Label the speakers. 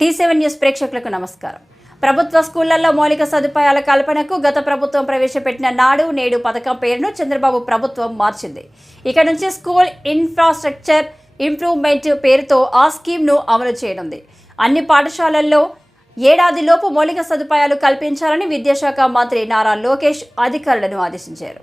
Speaker 1: Tea seven news ప్రేక్షకులకు నమస్కారం. ప్రభుత్వ స్కూళ్ళలో మౌలిక సదుపాయాల కల్పనకు గత ప్రభుత్వం ప్రవేశపెట్టిన నాడు నేడు పథకం పేరును చంద్రబాబు ప్రభుత్వం మార్చింది. ఇక నుంచి స్కూల్ ఇన్ఫ్రాస్ట్రక్చర్ ఇంప్రూవ్మెంట్ పేరుతో ఆ స్కీమ్ను అమలు చేయనుంది. అన్ని పాఠశాలల్లో ఏడాదిలోపు మౌలిక సదుపాయాలు కల్పించాలని విద్యాశాఖ మంత్రి నారా లోకేష్ అధికారులను ఆదేశించారు.